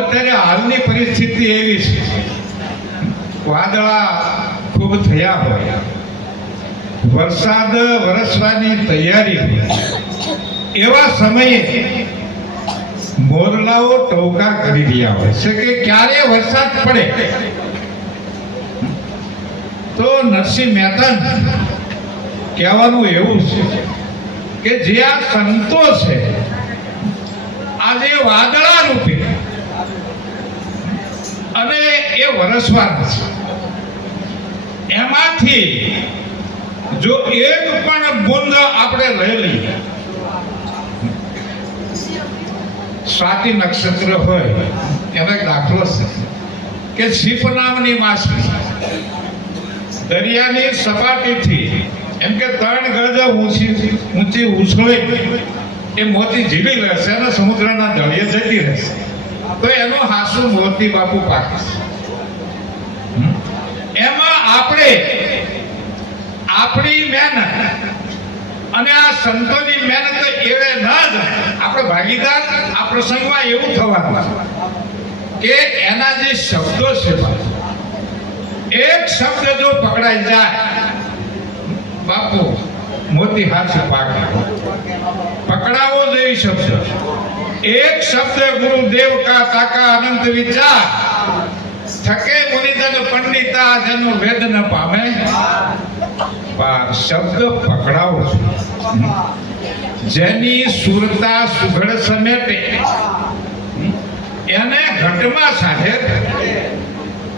અત્યારે હાલની પરિસ્થિતિ એવી છે. વાદળા ખૂબ થયા હોય. વરસાદ વરસવાની તૈયારી એવા સમયે મોરલાઓ ટવકાર કરી રહ્યા હોય છે કે ક્યારે વરસાદ પડે? તો નરસિંહ મહેતા કહેવાનું એવું છે કે જે આ સંતો છે, આજે વાદળા રૂપે અને એ વરસવાના છે. એમાંથી જો એક પણ બુંદ આપણે લઈ લઈએ સ્વાતિ નક્ષત્ર હોય, એનો દાખલો છે કે શિપ નામની માછલી દરિયાની સપાટીથી, એમ કે ત્રણ ગજ ઊંચી ઊંચી ઉછળે, એ મોતી જીવી રહેશે અને સમુદ્રના દળિયે જતી રહેશે. તો એનો હાસુ મોતી બાપુ પાકે છે એમાં આપણે આપણી મહેનત અને આ સંતોની મહેનત એવે ન જ આપણે ભાગીદાર આ પ્રસંગમાં એવું થવાનું કે એના જે શબ્દો છે એક શબ્દ જો પકડાઈ જાય, બાપુ મોતી હાથ પાક પકડાવો જેવી શબ્દ. એક શબ્દ ગુરુદેવ કા તાકા અનંત વિચાર. થકે મુનિજન પંડિતા જેનો વેદ ન પામે. પાર શબ્દ પકડાવો જેની સુરતા સુઘડ સમેટે. એને ઘટમાં સાથે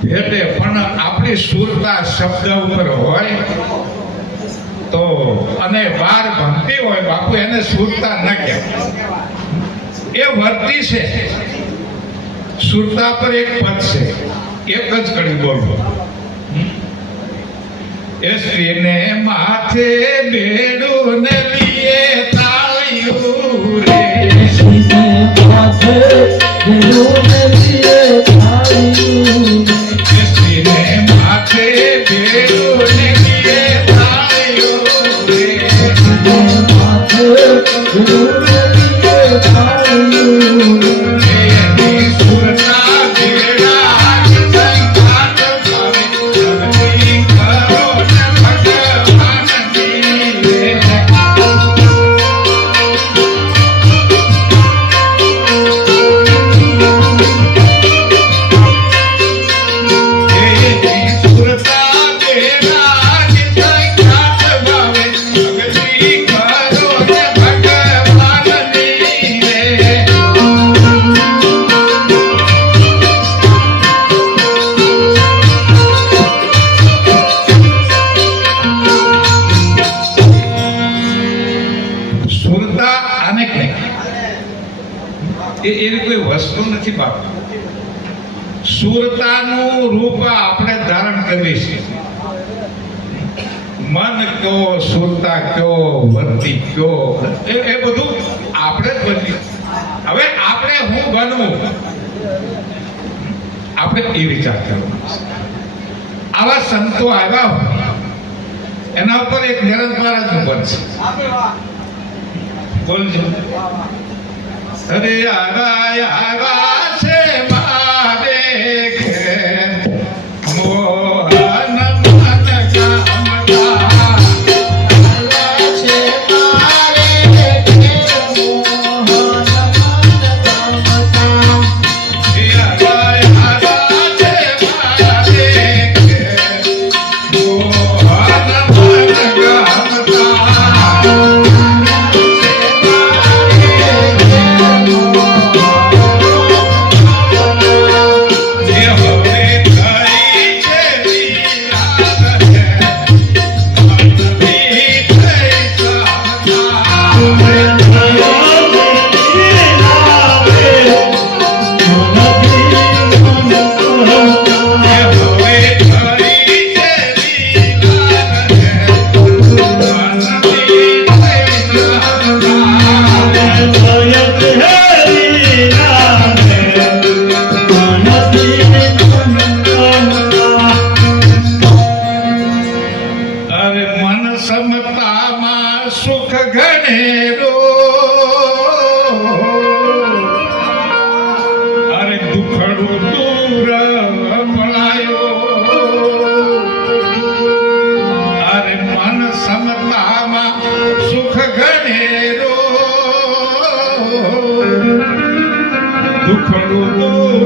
ભેટે પણ આપણી સુરતા શબ્દ ઉપર હોય. તો અને બાર ભક્તિ હોય, બાપુ એને સુરતા ન કહેવાય. એ વર્તી છે. સુરતા પર એક પદ છે. એક જ કડી બોલો એ સ્ત્રીને માથે બેડું ને લીએ તાળિયું રે. એ એ એવી કોઈ વસ્તુ નથી બાપ સુરતાનું રૂપ આપણે ધારણ કરીએ છીએ. મન કયો, સુરતા કયો, વર્તી કયો, એ બધું આપણે જ બન્યું હવે આપણે હું બનવું? આપણે એ વિચાર કરવાનો આવા સંતો આવ્યા એના ઉપર એક નિરંતર જ બનશે બોલજો. અરે આવા આવા تو کڻو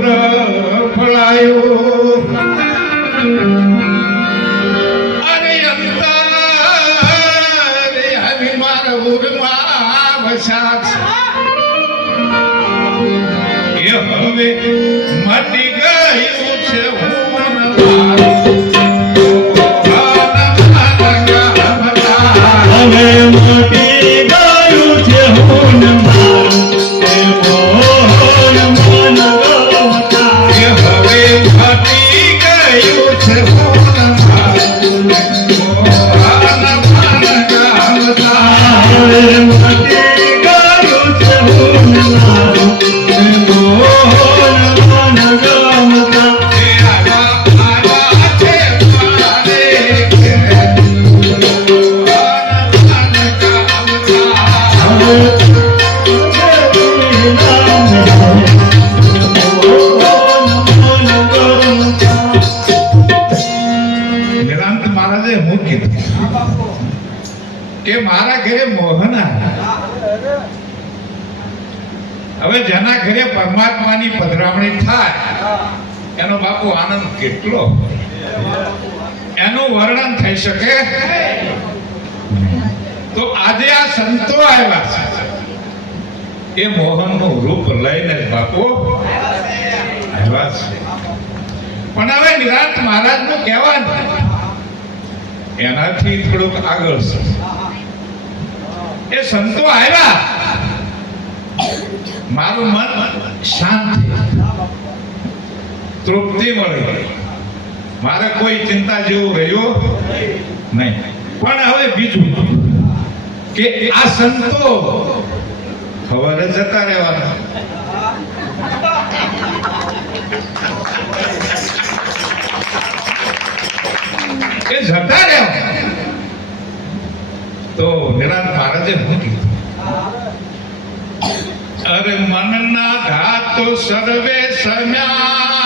رپڙايو اري કે મારા ઘરે મોહન. હવે જેના ઘરે પરમાત્માની પધરામણી થાય, એનો બાપુ આનંદ કેટલો એનું વર્ણન થઈ શકે? તો આજે આ સંતો આવ્યા છે. એ મોહનનું રૂપ લઈને બાપુ આવ્યા છે. પણ હવે નિરાંત મહારાજનું કહેવાનું, એનાથી થોડુંક આગળ છે. એ સંતો આવ્યા. મારું મન શાંત તૃપ્તિ મળી. મારે કોઈ ચિંતા જેવું રહ્યું નહીં. પણ હવે બીજું કે આ સંતો ખબર જતા રહેવાના. એ જતા રહ્યા તો નિરાંત મહારાજે શું કીધું? અરે મનના ધાતુ સર્વે સમ્યા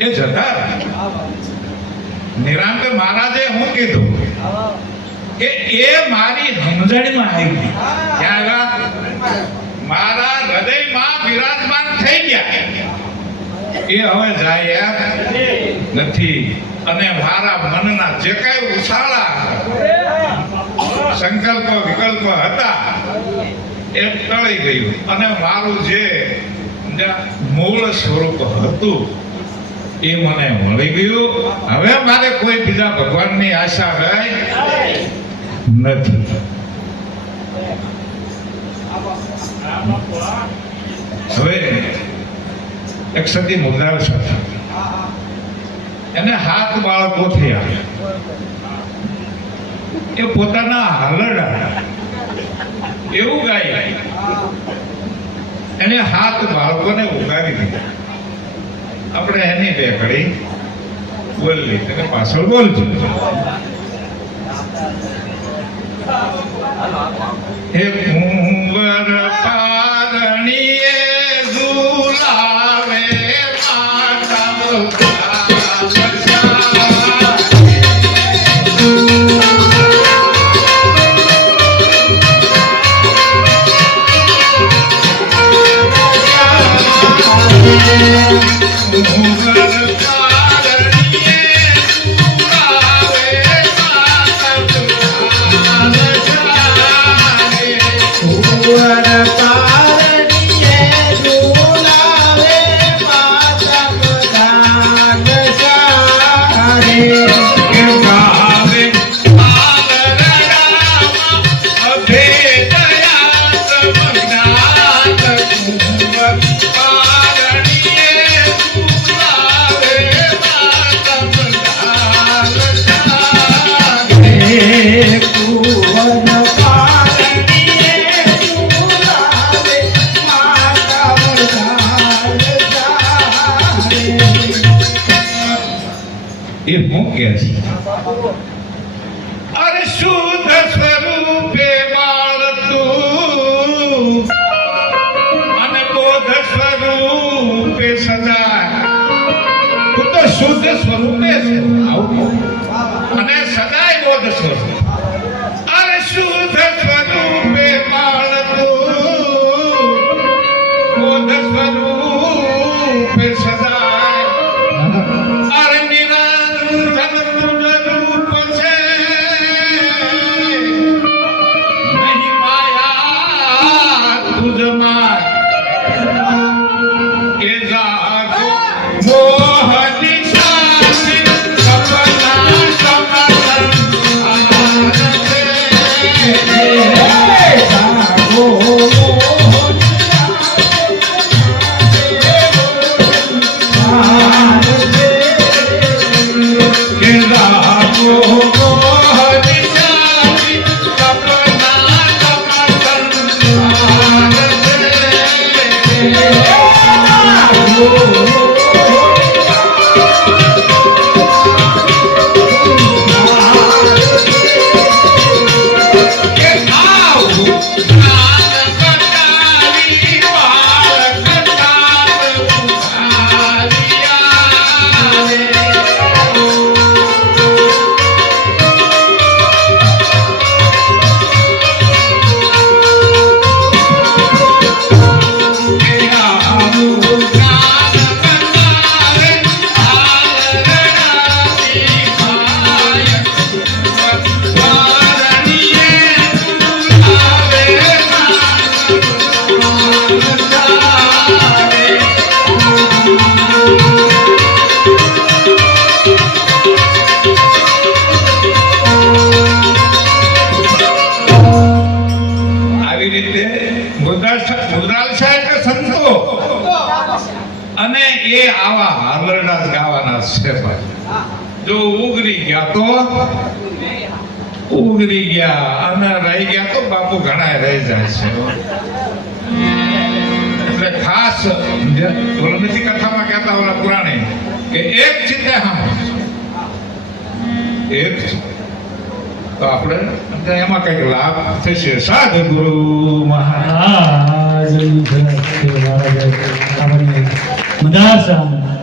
એ જતા. નિરાંત મહારાજે હું કીધું કે એ મારી સમજણમાં આવી. ગઈ મારા હૃદયમાં બિરાજમાન થઈ ગયા. એ હવે જાય નથી. અને મારા મનના જે કઈ ઉછાળા, સંકલ્પ, વિકલ્પ હતા, એ ટળી ગયું. અને મારું જે મૂળ સ્વરૂપ હતું એ મને મળી ગયું. હવે મારે કોઈ બીજા ભગવાનની આશા રહી નથી. હવે એક સદી મુદ્દાર સાથે એને હાથ બાળકો થયા. એ પોતાના હાલડા એવું ગાય. એને હાથ બાળકોને ઉગાડી દીધા. આપણે એની બે ઘડી બોલવી. તને પાછળ બોલજો. હે કે આવા હાલરડા ગાવાના છે ભાઈ. જો ઉગરી ગયા તો? ઉગરી ગયા અને રહી ગયા તો બાપુ ઘણા રહી જાય છે. એટલે ખાસ જે કથામાં કહેતા ઓલા પુરાણે કે એક ચિત્તે હમ એક. તો આપણે એમાં કંઈક લાભ થશે. સાધુ ગુરુ મહારાજ. Mınar Sami.